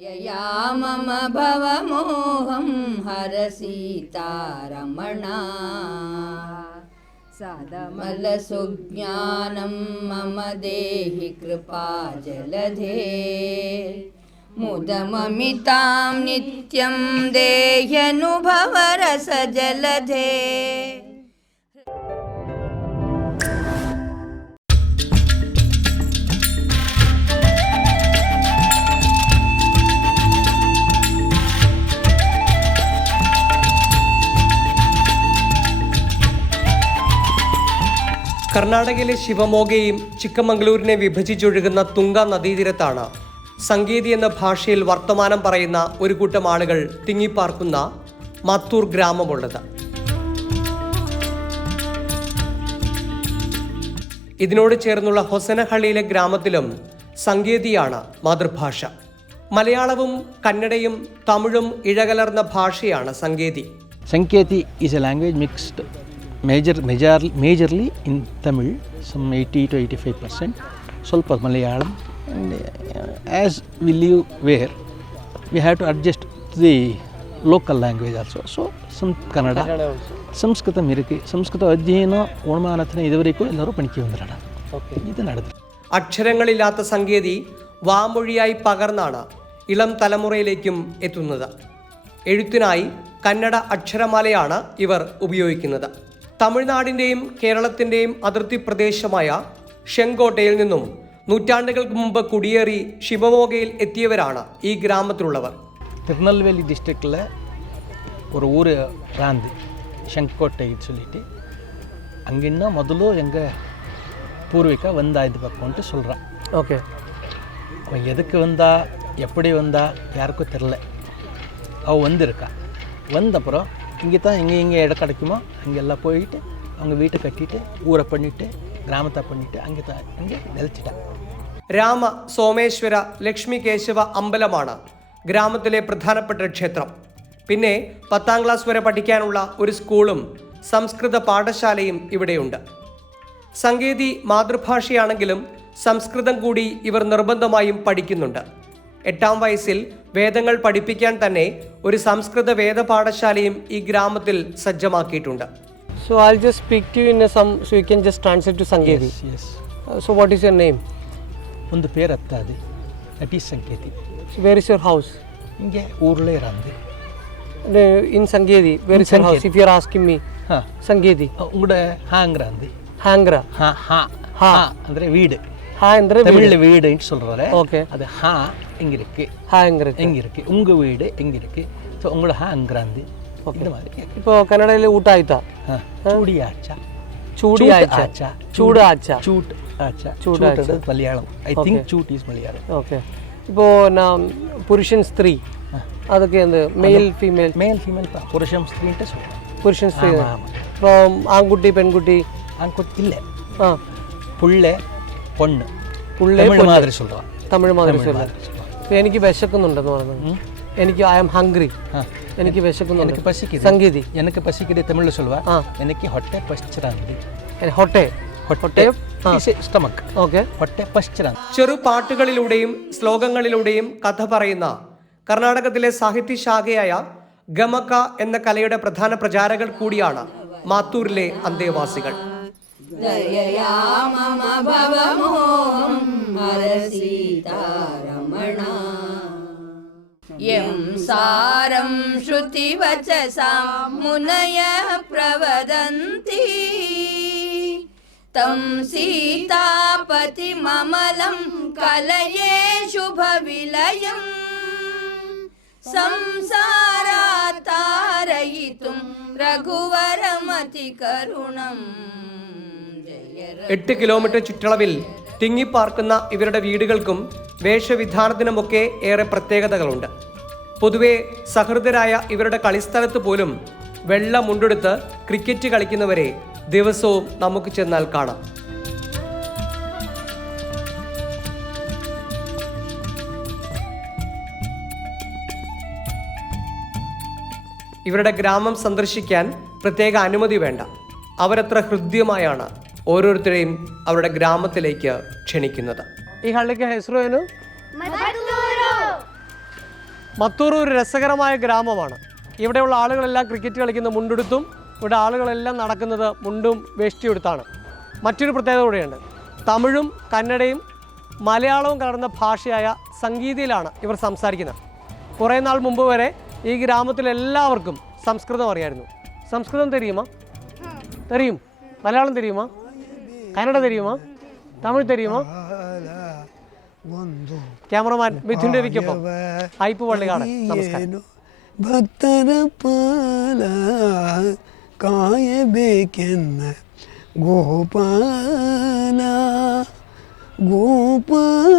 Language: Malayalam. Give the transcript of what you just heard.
यया मम भवमोहं हरसीतारमणा सदमलसुज्ञानं मम देहि कृपाजलधे मुदममितां नित्यं देह्यनुभवरसजलधे. കർണാടകയിലെ ശിവമോഗയും ചിക്കമംഗളൂരിനെ വിഭജിച്ചൊഴുകുന്ന തുംഗ നദീതീരത്താണ് സംഗീതി എന്ന ഭാഷയിൽ വർത്തമാനം പറയുന്ന ഒരു കൂട്ടം ആളുകൾ തിങ്ങിപ്പാർക്കുന്ന മാത്തൂർ ഗ്രാമമുള്ളത്. ഇതിനോട് ചേർന്നുള്ള ഹൊസനഹള്ളിയിലെ ഗ്രാമത്തിലും സംഗീതിയാണ് മാതൃഭാഷ. മലയാളവും കന്നഡയും തമിഴും ഇഴകലർന്ന ഭാഷയാണ് സംഗീതി. Sanketi is a language mixed majorly in Tamil, some 80 to 85%, ಸ್ವಲ್ಪ Malayalam, and as we live where we have to adjust to the local language also. So some Kannada, സംസ്കൃതം ഇருக்கு. സംസ്കൃത അധ്യയന ഓണമാനത്തിന് ഇതുവരേക്കും എല്ലാവരും പണിക്ക് വന്നിട്ടാണ് ഇത് നടത്തുന്നത്. അക്ഷരങ്ങളില്ലാത്ത സംഗീതി വാമൊഴിയായി പകർന്നാണ് ഇളം തലമുറയിലേക്കും എത്തുന്നത്. എഴുത്തിനായി കന്നഡ അക്ഷരമാലയാണ് ഇവർ ഉപയോഗിക്കുന്നത്. തമിഴ്നാടിൻ്റെയും കേരളത്തിൻ്റെയും അതിർത്തി പ്രദേശമായ ഷെങ്കോട്ടയിൽ നിന്നും നൂറ്റാണ്ടുകൾക്ക് മുമ്പ് കുടിയേറി ശിവമോഗയിൽ എത്തിയവരാണ് ഈ ഗ്രാമത്തിലുള്ളവർ. திருநெல்வேலി ഡിസ്ട്രിക്റ്റിലെ ஒரு ஊர் ராந்தி ಶಂಕೋಟೆன்னு சொல்லிட்டு அங்கின்னா ಮೊದಲು எங்கள் பூர்வீகா வந்தா இது பக்கம்ட்டு சொல்கிறான். ஓகே, அவன் எதுக்கு வந்தா எப்படி வந்தா யாருக்கும் தெரில. அவள் வந்திருக்கா. வந்தப்புறம் இங்கே தான் எங்கே இடம் கிடைக்குமோ அங்கெல்லாம் போயிட்டு அவங்க வீட்டை கட்டிட்டு ஊரை பண்ணிவிட்டு கிராமத்தை பண்ணிவிட்டு அங்கே நிலச்சிட்டான். രാമ സോമേശ്വര ലക്ഷ്മി കേശവ അമ്പലമാണ് ഗ്രാമത്തിലെ പ്രധാനപ്പെട്ട ക്ഷേത്രം. പിന്നെ 10ാം ക്ലാസ് വരെ പഠിക്കാനുള്ള ഒരു സ്കൂളും സംസ്കൃത പാഠശാലയും ഇവിടെയുണ്ട്. സംഗീതി മാതൃഭാഷയാണെങ്കിലും സംസ്കൃതം കൂടി ഇവർ നിർബന്ധമായും പഠിക്കുന്നുണ്ട്. 8ാം വയസ്സിൽ വേദങ്ങൾ പഠിപ്പിക്കാൻ തന്നെ ഒരു സംസ്കൃത വേദ പാഠശാലയും ഈ ഗ്രാമത്തിൽ സജ്ജമാക്കിയിട്ടുണ്ട്. So I'll just speak to you in some, so you can just translate to Sangeeti. Yes. So what is your name? ಒಂದು ಪೇರು ಹತ್ತದು, that is Sanketi. So where is your house? ಹಿಂಗೆ ಊರ್ಲೇ ಇರಂದು In Sangeeti. Where is your house? If you are asking me. ಹಾಂ Sangeeti. உங்களோட ஹாங்கிற அந்த Hangra. ஹா ஹா ஹா ಅಂದರೆ வீடு. Ha andre தமிழில் வீடுன்னு சொல்கிறாரு. ஓகே. அது ஹா எங்கே இருக்கு, Ha எங்கே இருக்கு, உங்கள் வீடு எங்கே இருக்கு, ஸோ உங்களோட ஹா அங்கிறாந்து இந்த மாதிரி. ഇപ്പോൾ കന്നഡയിൽ ഊട്ട ആയിത്താ ചൂടി ആച്ച, ചൂടി ആച്ച, ചൂട് ആച്ച, ചൂട്ട് ആച്ച, ചൂട്ട് മലയാളം. ഐ തിങ്ക് ചൂട്ട് ഈസ് മലയാളം. ഓക്കെ. ഇപ്പോൾ പുരുഷൻ സ്ത്രീ അതൊക്കെ എന്ത് മെയിൽ ഫീമെയിൽ പുരുഷൻ സ്ത്രീ சொல்றோம். പുരുഷൻ സ്ത്രീ. ഇപ്പോൾ ആൺകുട്ടി പെൺകുട്ടി ആൺകുട്ടി ഇല്ല. ആ പുള്ളെ പൊണ്ണ് പുള്ളെ മാതിരി சொல்றோம். തമിഴ് മാതിരി சொல்றோം. ഇപ്പോൾ എനിക്ക് വിശക്കുന്നുണ്ടെന്ന് പറഞ്ഞത്, എനിക്ക് ഐ ആം ഹംഗ്രി, എനിക്ക് വിശക്കുന്നുണ്ട്, എനിക്ക് പസിക്കുது. സംഗീതി എനിക്ക് പസിക്കുது തമിഴിൽ சொல்வா. എനിക്ക് ಹೊಟ್ಟೆ പശ്ചിരാന്തി. ഹൊട്ടെ സ്റ്റമക്ക്. ഓക്കെ. ಹೊಟ್ಟೆ പശ്ചിരാന്തി. ചെറു പാട്ടുകളിലൂടെയും ശ്ലോകങ്ങളിലൂടെയും കഥ പറയുന്ന കർണാടകത്തിലെ സാഹിത്യശാഖയായ ഗമക എന്ന കലയുടെ പ്രധാന പ്രചാരകർ കൂടിയാണ് മാത്തൂരിലെ അന്തേവാസികൾ. दयया मम भवमोहं हरसीतारमणा यं सारं श्रुतिवचसां मुनयः प्रवदन्ति तं सीतापतिममलं कलये शुभविलयं संसारात् तारयितुं रघुवरमतिकरुणम्. 8 കിലോമീറ്റർ ചുറ്റളവിൽ തിങ്ങിപ്പാർക്കുന്ന ഇവരുടെ വീടുകൾക്കും വേഷവിധാനത്തിനുമൊക്കെ ഏറെ പ്രത്യേകതകളുണ്ട്. പൊതുവെ സഹൃദരായ ഇവരുടെ കളിസ്ഥലത്ത് പോലും വെള്ള മുണ്ടെടുത്ത് ക്രിക്കറ്റ് കളിക്കുന്നവരെ ദിവസവും നമുക്ക് ചെന്നാൽ കാണാം. ഇവരുടെ ഗ്രാമം സന്ദർശിക്കാൻ പ്രത്യേക അനുമതി വേണ്ട. അവരത്ര ഹൃദ്യമായാണ് ഓരോരുത്തരെയും അവരുടെ ഗ്രാമത്തിലേക്ക് ക്ഷണിക്കുന്നത്. ಈ ಹಳ್ಳಿಗೆ ಹೆಸರು ಏನು? മത്തൂർ ഒരു രസകരമായ ഗ്രാമമാണ്. ഇവിടെയുള്ള ആളുകളെല്ലാം ക്രിക്കറ്റ് കളിക്കുന്ന മുണ്ടെടുത്തും ഇവിടെ ആളുകളെല്ലാം നടക്കുന്നത് മുണ്ടും വേഷ്ടിയെടുത്താണ്. മറ്റൊരു പ്രത്യേകത കൂടെയുണ്ട്. തമിഴും കന്നഡയും മലയാളവും കലർന്ന ഭാഷയായ സംഗീതയിലാണ് ഇവർ സംസാരിക്കുന്നത്. കുറേ നാൾ മുമ്പ് വരെ ഈ ഗ്രാമത്തിലെല്ലാവർക്കും സംസ്കൃതം അറിയായിരുന്നു. സംസ്കൃതം തെരിയുമോ? തെരിയും. മലയാളം തെരിയുമോ? കന്നഡ തെരിയുമോ? തമിഴ് തെരിയുമോ? ക്യാമറമാൻ മിഥുൻ രവിക്കൊപ്പം ഐപ്പ് പള്ളിക്കാട്. നമസ്കാരം. ಭಕ್ತರ ಪಾಲ ಕಾಯಬೇಕೆನ್ನ ಗೋಪಾಲ ಗೋಪಾಲ